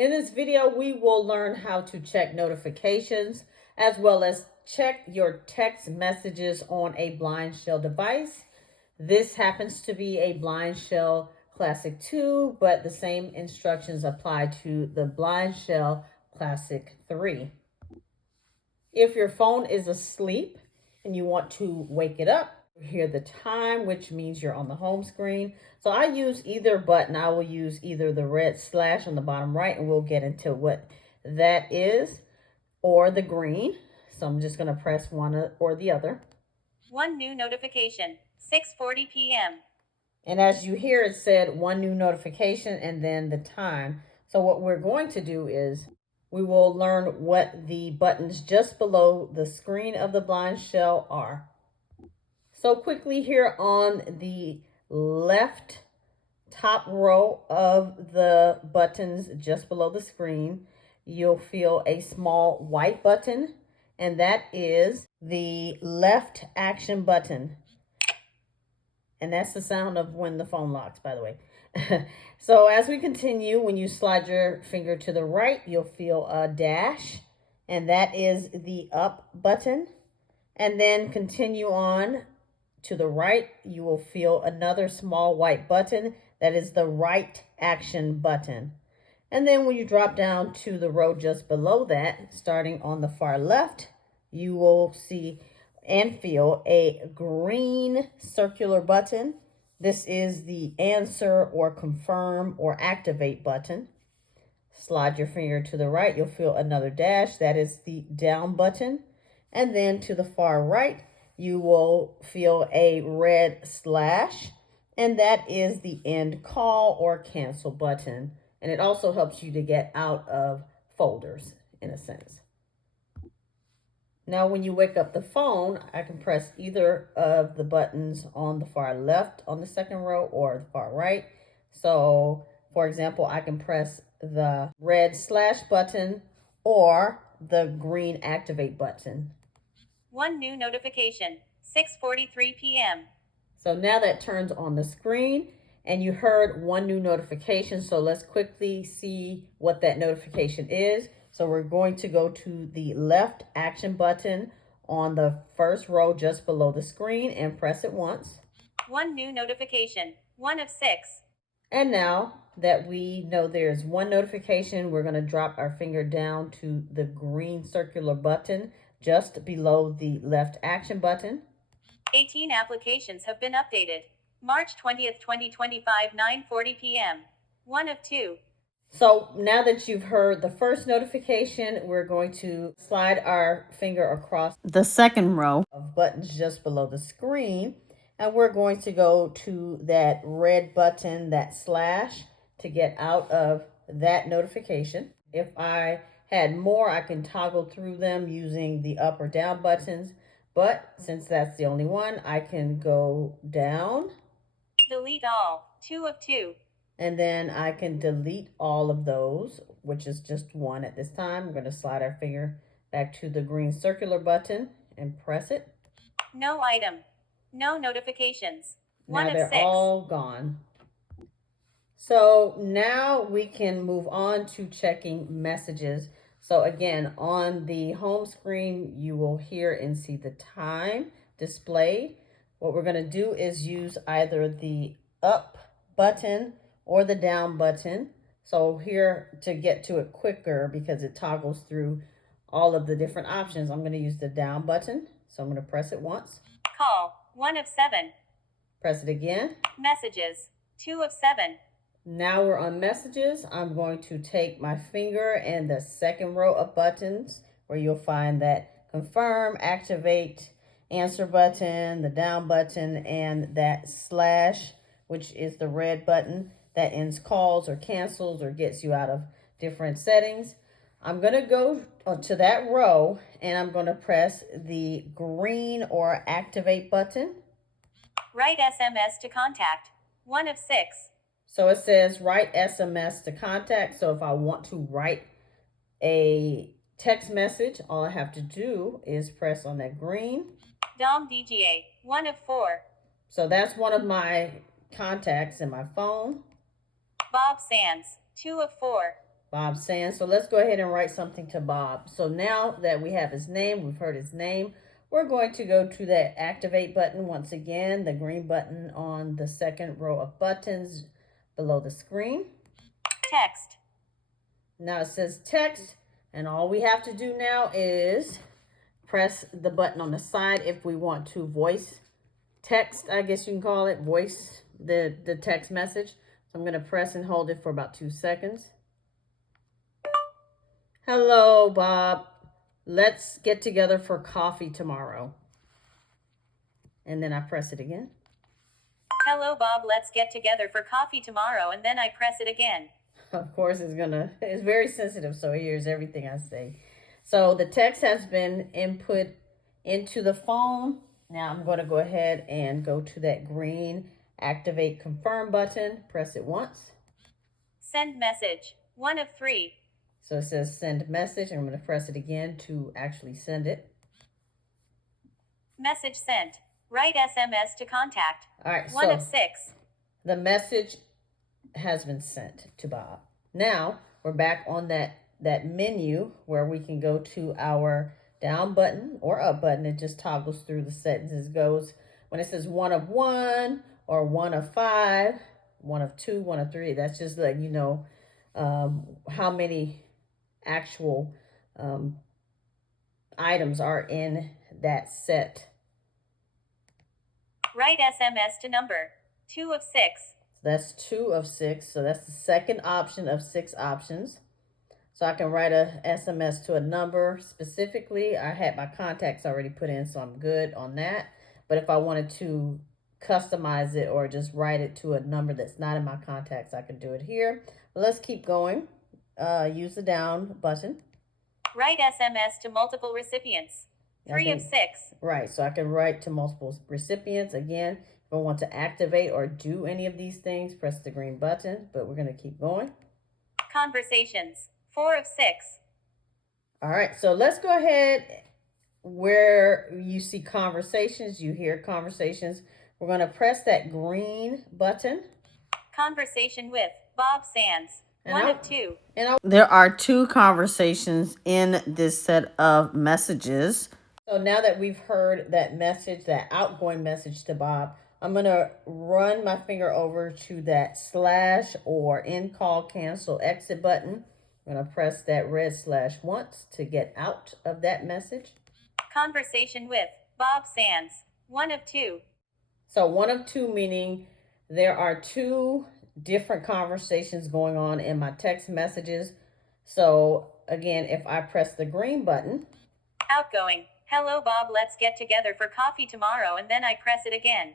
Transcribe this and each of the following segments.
In this video, we will learn how to check notifications as well as check your text messages on a BlindShell device. This happens to be a BlindShell Classic 2, but the same instructions apply to the BlindShell Classic 3. If your phone is asleep and you want to wake it up, hear the time, which means you're on the home screen. So I use either button. I will use either the red slash on the bottom right, and we'll get into what that is, or the green. So I'm just going to press one or the other. One new notification, 6:40 p.m. And as you hear, it said one new notification and then the time. So what we're going to do is we will learn what the buttons just below the screen of the BlindShell are. So quickly, here on the left top row of the buttons just below the screen, you'll feel a small white button, and that is the left action button. And that's the sound of when the phone locks, by the way. So as we continue, when you slide your finger to the right, you'll feel a dash, and that is the up button. And then continue on to the right, you will feel another small white button. That is the right action button. And then when you drop down to the row just below that, starting on the far left, you will see and feel a green circular button. This is the answer or confirm or activate button. Slide your finger to the right, you'll feel another dash. That is the down button. And then to the far right, you will feel a red slash, and that is the end call or cancel button. And it also helps you to get out of folders in a sense. Now, when you wake up the phone, I can press either of the buttons on the far left on the second row or the far right. So, for example, I can press the red slash button or the green activate button. One new notification, 6:43 p.m. So now that turns on the screen, and you heard one new notification. So let's quickly see what that notification is. So we're going to go to the left action button on the first row just below the screen and press it once. One new notification, 1 of 6. And now that we know there's one notification, we're going to drop our finger down to the green circular button just below the left action button. 18 applications have been updated. March 20th, 2025, 9:40 p.m. 1 of 2. So now that you've heard the first notification, we're going to slide our finger across the second row of buttons just below the screen. And we're going to go to that red button, that slash, to get out of that notification. If I had more, I can toggle through them using the up or down buttons. But since that's the only one, I can go down. Delete all, 2 of 2. And then I can delete all of those, which is just one at this time. We're going to slide our finger back to the green circular button and press it. No item. No notifications. 1 Now of they're 6. all gone. So now we can move on to checking messages. So again, on the home screen, you will hear and see the time displayed. What we're going to do is use either the up button or the down button. So here, to get to it quicker because it toggles through all of the different options, I'm going to use the down button. So I'm going to press it once. Call, 1 of 7. Press it again. Messages, 2 of 7. Now we're on messages. I'm going to take my finger and the second row of buttons where you'll find that confirm, activate, answer button, the down button, and that slash, which is the red button that ends calls or cancels or gets you out of different settings. I'm going to go to that row and I'm going to press the green or activate button. Write SMS to contact, 1 of 6. So it says write SMS to contact. So if I want to write a text message, all I have to do is press on that green. Dom DGA, 1 of 4. So that's one of my contacts in my phone. Bob Sands, 2 of 4. Bob Sands. So let's go ahead and write something to Bob. So now that we have his name, we've heard his name, we're going to go to that activate button once again, the green button on the second row of buttons below the screen. Text. Now it says text, and all we have to do now is press the button on the side if we want to voice text, I guess you can call it, voice the text message. So I'm going to press and hold it for about 2 seconds. Hello, Bob. Let's get together for coffee tomorrow. And then I press it again. Hello, Bob. Let's get together for coffee tomorrow. And then I press it again. Of course, it's very sensitive, so it hears everything I say. So the text has been input into the phone. Now I'm going to go ahead and go to that green activate confirm button. Press it once. Send message. 1 of 3. So it says send message, and I'm going to press it again to actually send it. Message sent. Write SMS to contact. All right. 1 of 6. The message has been sent to Bob. Now we're back on that menu where we can go to our down button or up button. It just toggles through the sentences. Goes when it says 1 of 1 or 1 of 5, 1 of 2, 1 of 3. That's just letting you know how many actual items are in that set. Write SMS to number. 2 of 6. That's 2 of 6. So that's the second option of 6 options. So I can write a SMS to a number specifically. I had my contacts already put in, so I'm good on that. But if I wanted to customize it or just write it to a number that's not in my contacts, I can do it here. But let's keep going. Use the down button. Write SMS to multiple recipients. 3 of 6. Right, so I can write to multiple recipients. Again, if I want to activate or do any of these things, press the green button, but we're going to keep going. Conversations. 4 of 6. All right, so let's go ahead where you see conversations, you hear conversations. We're going to press that green button. Conversation with Bob Sands. 1 of 2. There are 2 conversations in this set of messages. So now that we've heard that message, that outgoing message to Bob, I'm going to run my finger over to that slash or end call cancel exit button. I'm going to press that red slash once to get out of that message. Conversation with Bob Sands. 1 of 2. So 1 of 2 meaning there are 2 different conversations going on in my text messages. So again, if I press the green button. Outgoing. Hello, Bob. Let's get together for coffee tomorrow. And then I press it again.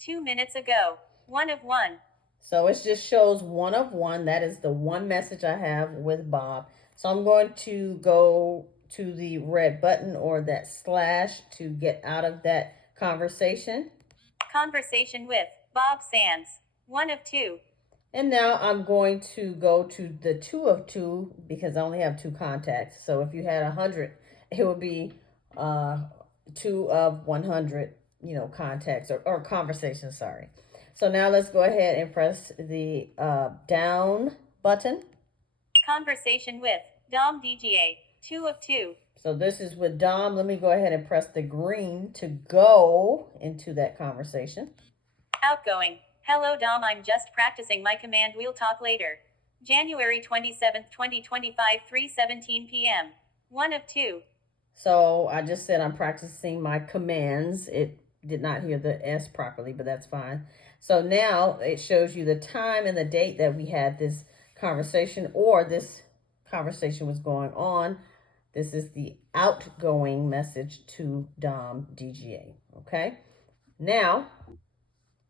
2 minutes ago. 1 of 1. So it just shows 1 of 1. That is the one message I have with Bob. So I'm going to go to the red button or that slash to get out of that conversation. Conversation with Bob Sands. 1 of 2. And now I'm going to go to the 2 of 2 because I only have 2 contacts. So if you had 100, it would be 2 of 100, contacts or conversations, sorry. So now let's go ahead and press the down button. Conversation with Dom DGA. 2 of 2. So this is with Dom. Let me go ahead and press the green to go into that conversation. Outgoing. Hello, Dom. I'm just practicing my command. We'll talk later. January 27th, 2025, 3:17 p.m. 1 of 2. So I just said I'm practicing my commands. It did not hear the S properly, but that's fine. So now it shows you the time and the date that we had this conversation or this conversation was going on. This is the outgoing message to Dom DGA. Okay. Now,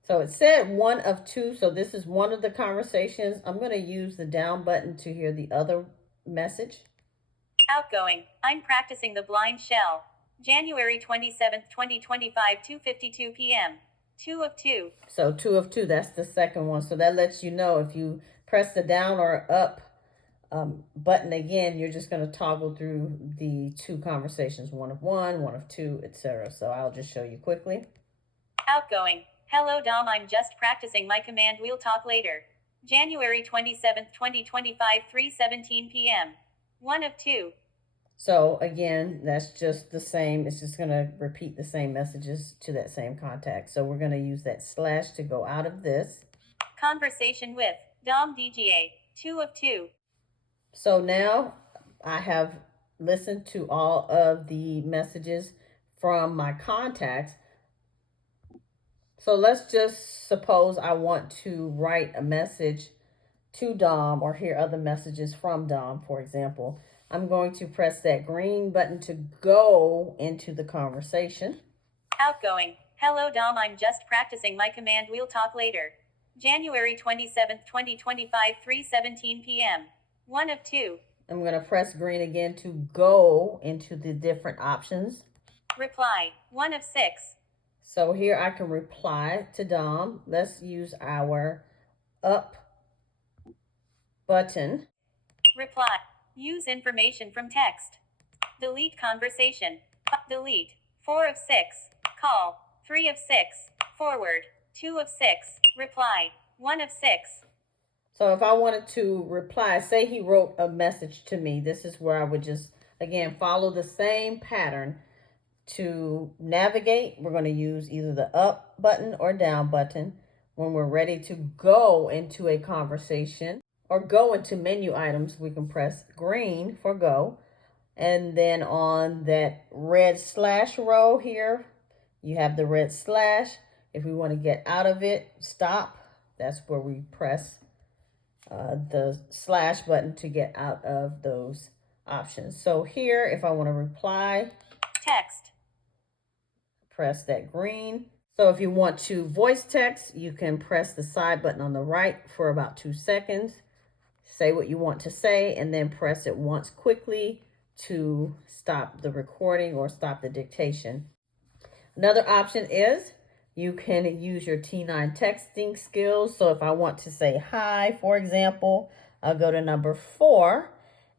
so it said 1 of 2. So this is one of the conversations. I'm going to use the down button to hear the other message. Outgoing. I'm practicing the BlindShell. January 27th, 2025, 2:52 p.m. 2 of 2. So 2 of 2, that's the second one. So that lets you know if you press the down or up button again, you're just going to toggle through the 2 conversations, 1 of 1, 1 of 2, etc. So I'll just show you quickly. Outgoing. Hello, Dom. I'm just practicing my command. We'll talk later. January 27th, 2025, 3:17 p.m. 1 of 2. So again, that's just the same. It's just going to repeat the same messages to that same contact. So we're going to use that slash to go out of this. Conversation with Dom DGA, 2 of 2. So now I have listened to all of the messages from my contacts. So let's just suppose I want to write a message to Dom or hear other messages from Dom, for example. I'm going to press that green button to go into the conversation. Outgoing. Hello Dom, I'm just practicing my command. We'll talk later. January 27th, 2025, 3:17 p.m. 1 of 2. I'm going to press green again to go into the different options. Reply. 1 of 6. So here I can reply to Dom. Let's use our up button. Reply. Use information from text. Delete conversation. Delete. 4 of 6. Call. 3 of 6. Forward. 2 of 6. Reply. 1 of 6. So if I wanted to reply, say he wrote a message to me, this is where I would just, again, follow the same pattern. To navigate, we're going to use either the up button or down button. When we're ready to go into a conversation or go into menu items, we can press green for go. And then on that red slash row here, you have the red slash. If we want to get out of it, stop. That's where we press the slash button to get out of those options. So here, if I want to reply, text, press that green. So if you want to voice text, you can press the side button on the right for about 2 seconds. Say what you want to say and then press it once quickly to stop the recording or stop the dictation. Another option is you can use your T9 texting skills. So if I want to say hi, for example, I'll go to number 4,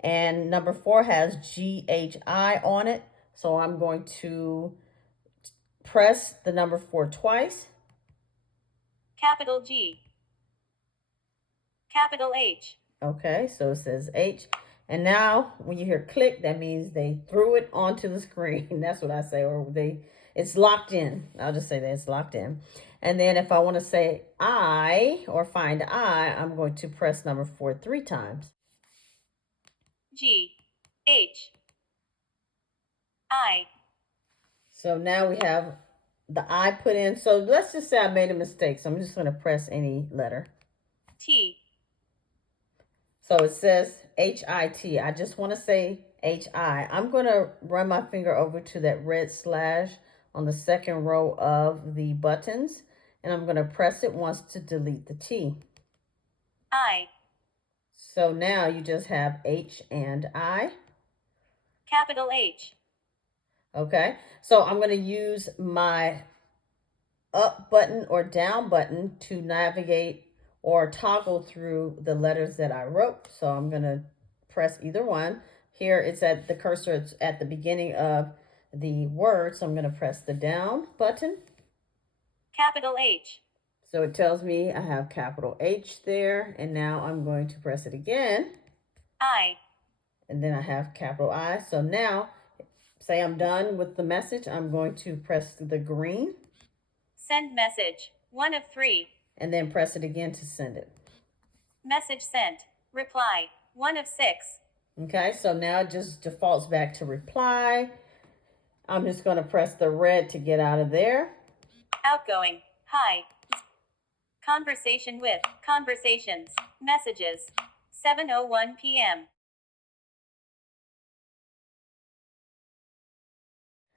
and number 4 has GHI on it. So I'm going to press the number 4 twice. Capital G. Capital H. Okay, so it says H. And now when you hear click, that means they threw it onto the screen. That's what I say, or it's locked in. I'll just say that it's locked in. And then if I want to say I or find I, I'm going to press number 4 3 times. G. H. I. So now we have the I put in. So let's just say I made a mistake. So I'm just going to press any letter. T. So it says H-I-T. I just want to say H-I. I'm going to run my finger over to that red slash on the second row of the buttons. And I'm going to press it once to delete the T. I. So now you just have H and I. Capital H. Okay, so I'm going to use my up button or down button to navigate or toggle through the letters that I wrote. So I'm going to press either one. Here it's at the cursor, it's at the beginning of the word. So I'm going to press the down button. Capital H. So it tells me I have capital H there. And now I'm going to press it again. I. And then I have capital I. So now, say I'm done with the message, I'm going to press the green. Send message. 1 of 3. And then press it again to send it. Message sent. Reply. 1 of 6. Okay, so now it just defaults back to reply. I'm just going to press the red to get out of there. Outgoing. Hi. Conversation with. Conversations. Messages. 7:01 p.m.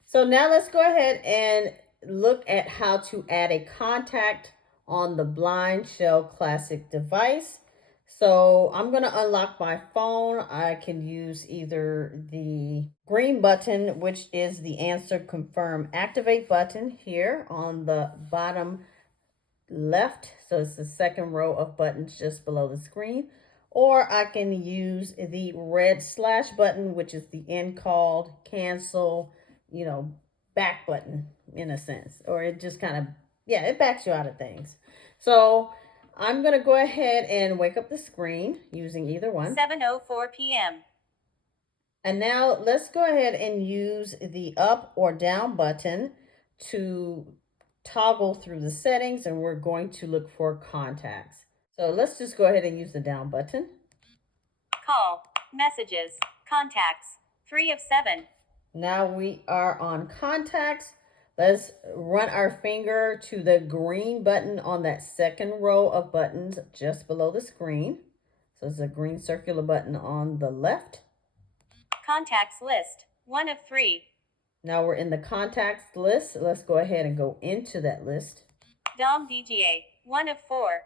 So now let's go ahead and look at how to add a contact on the BlindShell Classic device. So I'm going to unlock my phone. I can use either the green button, which is the answer confirm activate button here on the bottom left. So it's the second row of buttons just below the screen. Or I can use the red slash button, which is the end called, cancel, back button in a sense. Or it just kind of, it backs you out of things. So I'm going to go ahead and wake up the screen using either one. 7:04 p.m. And now let's go ahead and use the up or down button to toggle through the settings, and we're going to look for contacts. So let's just go ahead and use the down button. Call, messages, contacts, 3 of 7. Now we are on contacts. Let's run our finger to the green button on that second row of buttons just below the screen. So it's a green circular button on the left. Contacts list, 1 of 3. Now we're in the contacts list. Let's go ahead and go into that list. Dom DGA, 1 of 4.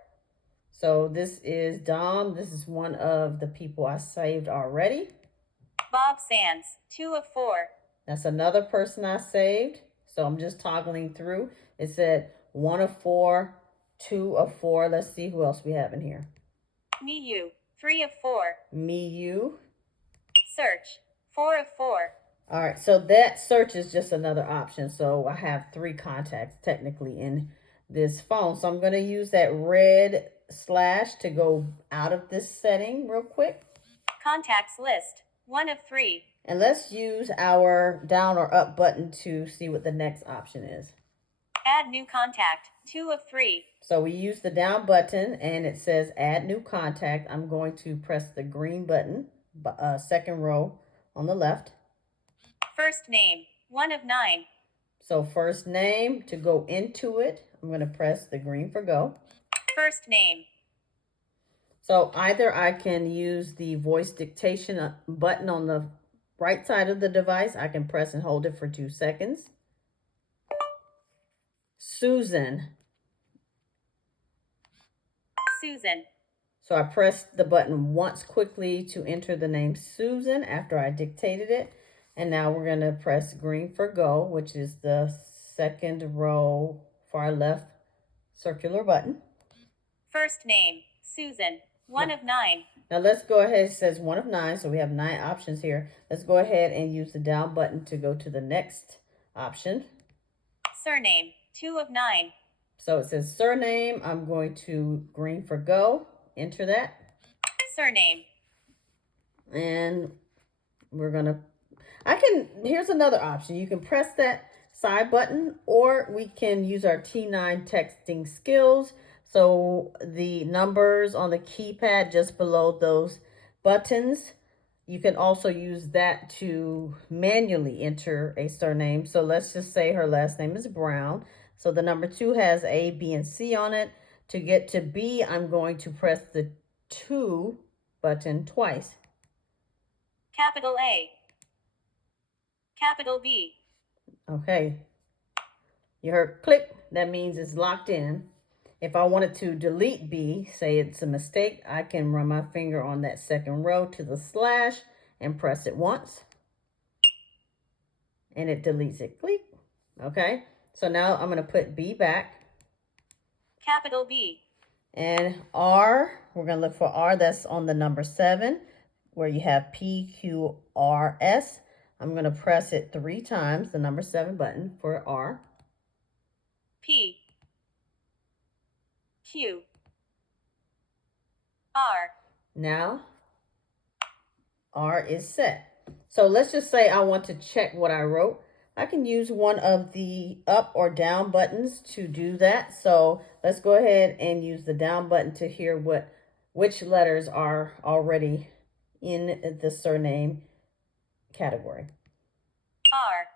So this is Dom. This is one of the people I saved already. Bob Sands, 2 of 4. That's another person I saved. So I'm just toggling through. It said 1 of 4, 2 of 4. Let's see who else we have in here. Me You, 3 of 4. Me, you. Search, 4 of 4. All right, so that search is just another option. So I have 3 contacts technically in this phone. So I'm going to use that red slash to go out of this setting real quick. Contacts list, 1 of 3. And let's use our down or up button to see what the next option is. Add new contact, 2 of 3. So we use the down button and it says add new contact. I'm going to press the green button, second row on the left. First name, 1 of 9. So first name, to go into it, I'm going to press the green for go. First name. So either I can use the voice dictation button on the right side of the device. I can press and hold it for 2 seconds. Susan. Susan. So I pressed the button once quickly to enter the name Susan after I dictated it. And now we're going to press green for go, which is the second row far left circular button. First name, Susan, 1 of 9. Now let's go ahead. It says 1 of 9, so we have 9 options here. Let's go ahead and use the down button to go to the next option. Surname, 2 of 9. So it says surname. I'm going to green for go. Enter that. Surname. And we're going to, here's another option. You can press that side button, or we can use our T9 texting skills. So the numbers on the keypad just below those buttons, you can also use that to manually enter a surname. So let's just say her last name is Brown. So the number 2 has A, B, and C on it. To get to B, I'm going to press the 2 button twice. Capital A. Capital B. Okay. You heard click. That means it's locked in. If I wanted to delete B, say it's a mistake, I can run my finger on that second row to the slash and press it once. And it deletes it. Click. Okay. So now I'm going to put B back. Capital B. And R, we're going to look for R. That's on the number 7, where you have P, Q, R, S. I'm going to press it 3 times, the number 7 button for R. P. Q. R. Now, R is set. So let's just say I want to check what I wrote. I can use one of the up or down buttons to do that. So let's go ahead and use the down button to hear which letters are already in the surname category. R.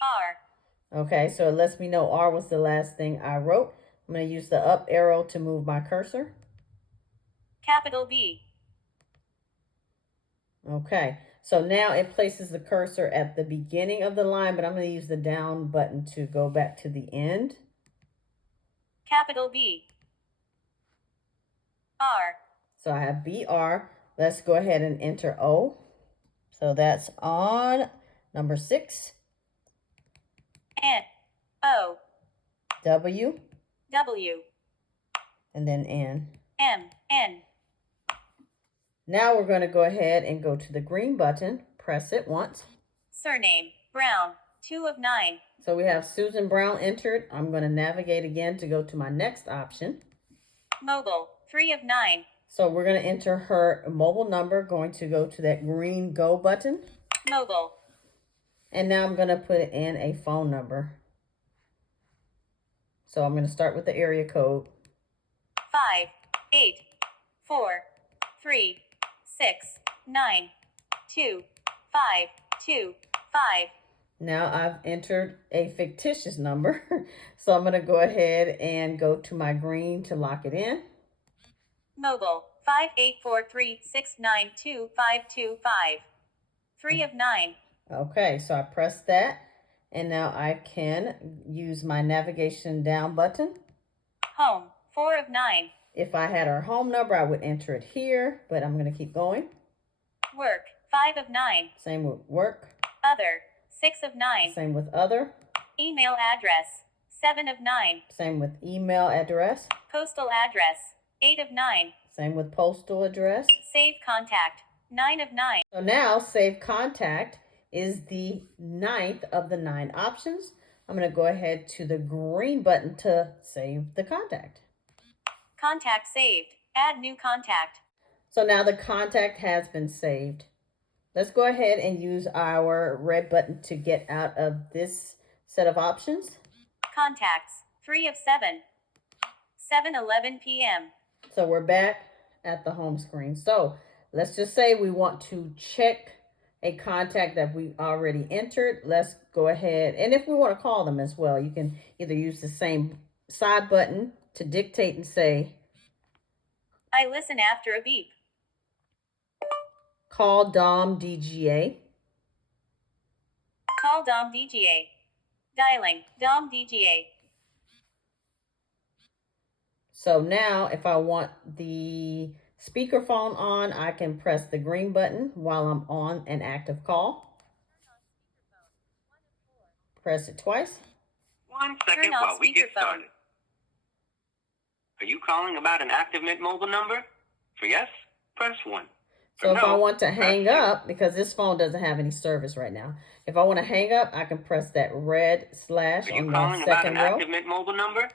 R. Okay, so it lets me know R was the last thing I wrote. I'm going to use the up arrow to move my cursor. Capital B. Okay, so now it places the cursor at the beginning of the line, but I'm going to use the down button to go back to the end. Capital B. R. So I have BR. Let's go ahead and enter O. So that's on number 6. N. O. W. W. And then N. M. N. Now we're going to go ahead and go to the green button. Press it once. Surname, Brown, 2 of 9. So we have Susan Brown entered. I'm going to navigate again to go to my next option. Mobile, 3 of 9. So we're going to enter her mobile number, going to go to that green go button. Mobile. And now I'm going to put in a phone number. So I'm going to start with the area code. 5, 8, 4, 3, 6, 9, 2, 5, 2, 5. Now I've entered a fictitious number. So I'm going to go ahead and go to my green to lock it in. Mobile, 584369255. 3 of 9. Okay, so I press that. And now I can use my navigation down button. Home, 4 of 9. If I had our home number, I would enter it here, but I'm going to keep going. Work, 5 of 9. Same with work. Other, 6 of 9. Same with other. Email address, 7 of 9. Same with email address. Postal address, 8 of 9. Same with postal address. Save contact, 9 of 9. So now save contact is the 9th of the 9 options. I'm going to go ahead to the green button to save the contact. Contact saved. Add new contact. So now the contact has been saved. Let's go ahead and use our red button to get out of this set of options. Contacts, 3 of 7. 7:11 p.m. So we're back at the home screen. So let's just say we want to check a contact that we already entered. Let's go ahead. And if we want to call them as well, you can either use the same side button to dictate and say, I listen after a beep. call Dom DGA. Call Dom DGA. Dialing, Dom DGA. So now if I want the speakerphone on, I can press the green button while I'm on an active call. Press it twice. 1 second while we get started. Are you calling about an active Mint mobile number? For yes, press 1. So if I want to hang up, because this phone doesn't have any service right now, if I want to hang up, I can press that red slash on the second row. Active Mint mobile number?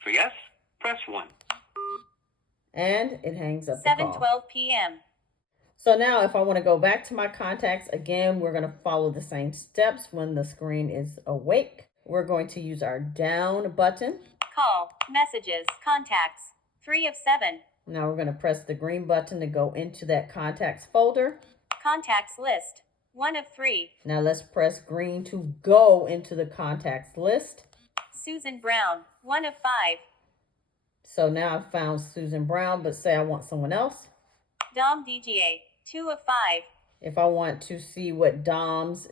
For yes, press 1. And it hangs up the call. 7:12 p.m. So now if I want to go back to my contacts, again, we're going to follow the same steps when the screen is awake. We're going to use our down button. Call, messages, contacts, 3 of 7. Now we're going to press the green button to go into that contacts folder. Contacts list, 1 of 3. Now let's press green to go into the contacts list. Susan Brown, 1 of 5. So now I've found Susan Brown, but say I want someone else. Dom DGA, 2 of 5. If I want to see what Dom's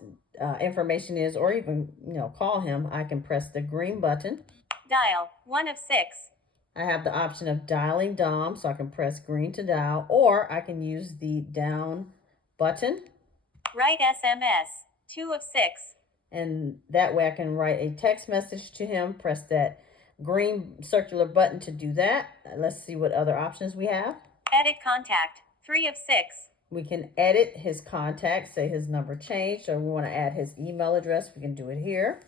information is, or even, call him, I can press the green button. Dial, 1 of 6. I have the option of dialing Dom, so I can press green to dial, or I can use the down button. Write SMS, 2 of 6. And that way I can write a text message to him, press that green circular button to do that. Let's see what other options we have. Edit contact, 3 of 6. We can edit his contact, say his number changed, or we want to add his email address, we can do it here.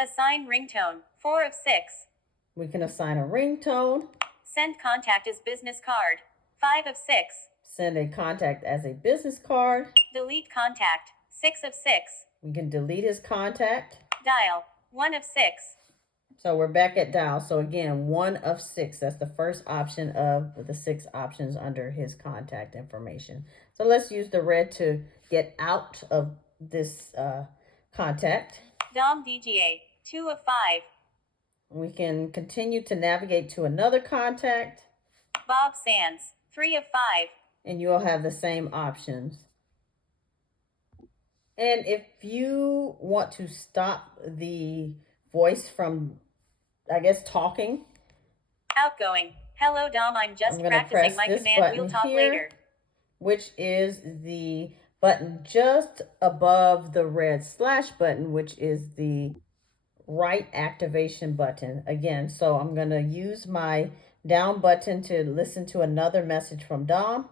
Assign ringtone, 4 of 6. We can assign a ringtone. Send contact as business card, 5 of 6. Send a contact as a business card. Delete contact, 6 of 6. We can delete his contact. Dial, 1 of 6. So we're back at dial. So again, 1 of 6. That's the first option of the 6 options under his contact information. So let's use the red to get out of this contact. Dom DGA, 2 of 5. We can continue to navigate to another contact. Bob Sands, 3 of 5. And you'll have the same options. And if you want to stop the voice from, talking. Outgoing. Hello, Dom. I'm just practicing my command. We'll talk later. Which is the button just above the red slash button, which is the right activation button. Again, so I'm going to use my down button to listen to another message from Dom.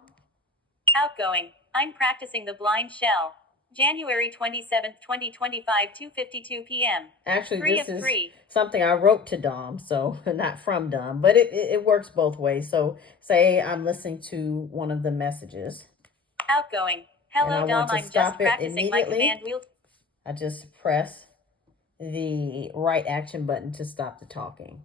Outgoing. I'm practicing the BlindShell. January 27th, 2025, 2:52 p.m. Actually, 3 this of is 3. something I wrote to Dom, so not from Dom, but it works both ways. So say I'm listening to one of the messages. Outgoing. And I Hello, want Dom. to I'm just stop it practicing my immediately. command wheel. I just press the right action button to stop the talking.